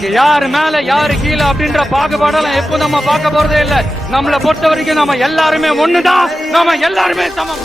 யார் யாரு மேல யாரு கீழே அப்படின்ற பாகுபாடெல்லாம் எப்போ நம்ம பார்க்க போறதே இல்ல. நம்மளை பொறுத்த வரைக்கும் நம்ம எல்லாருமே ஒண்ணுதான். நம்ம எல்லாருமே சமம்.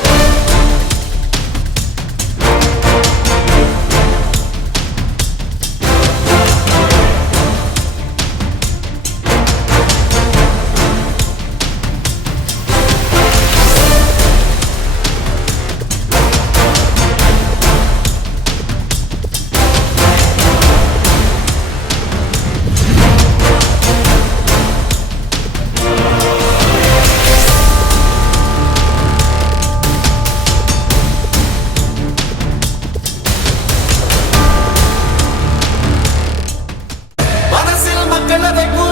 மக்களவை